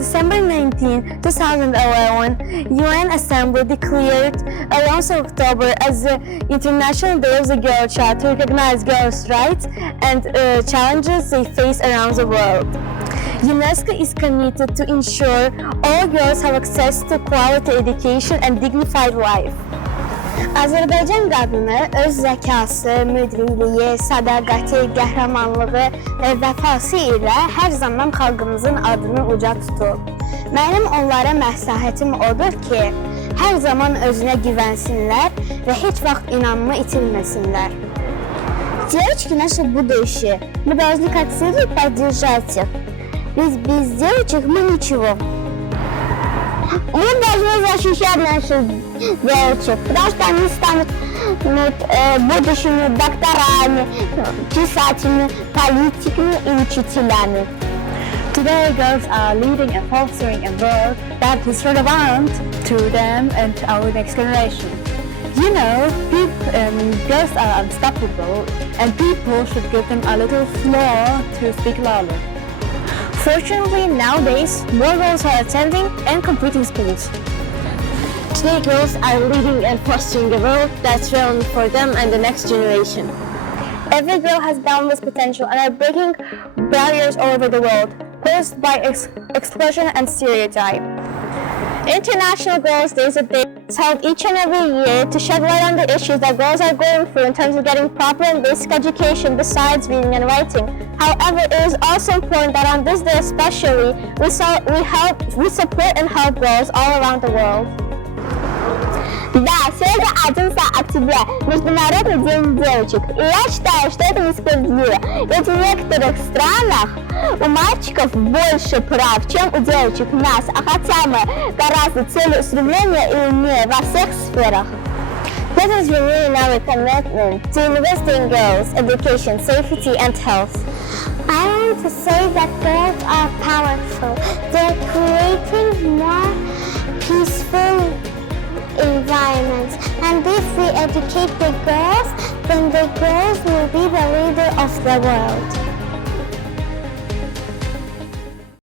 December 19, 2011, UN Assembly declared 11 October as the International Day of the Girl Child to recognize girls' rights and challenges they face around the world. UNESCO is committed to ensure all girls have access to quality education and dignified life. Azərbaycan qadını öz zəkası, müdrikliyi, sədaqəti, qəhrəmanlığı və vəfası ilə hər zaman xalqımızın adını uca tutub. Mənim onlara məsləhətim odur ki, hər zaman özünə güvənsinlər və heç vaxt inanma itirməsinlər. Девочки наши будущее. Мы должны как следует поддержать их. Ведь без девочек мы ничего. Мы должны защищать наших девочек, потому что они станут будущими докторами, писателями, политиками и учителями. Today, girls are leading and fostering a world that is relevant to them and to our next generation. You know, girls are unstoppable and people should give them a little floor to speak louder. Fortunately, nowadays, more girls are attending and completing schools. Today, girls are leading and fostering a world that's relevant for them and the next generation. Every girl has boundless potential and are breaking barriers all over the world, caused by exclusion and stereotype. International Girls' Day is a day held each and every year to shed light on the issues that girls are going through in terms of getting proper and basic education besides reading and writing. However, it is also important that on this day especially, we support and help girls all around the world. Да, сегодня 11 октября, Международный день девочек. И я считаю, что это несправедливо. Ведь в некоторых странах у мальчиков больше прав, чем у девочек у нас, а хотя мы гораздо целеустремленнее и умнее во всех сферах. Let us renew our commitment to investing in girls' education, safety and health. I want to say that girls are powerful. They're creating more peaceful environments, and if we educate the girls, then the girls will be the leader of the world.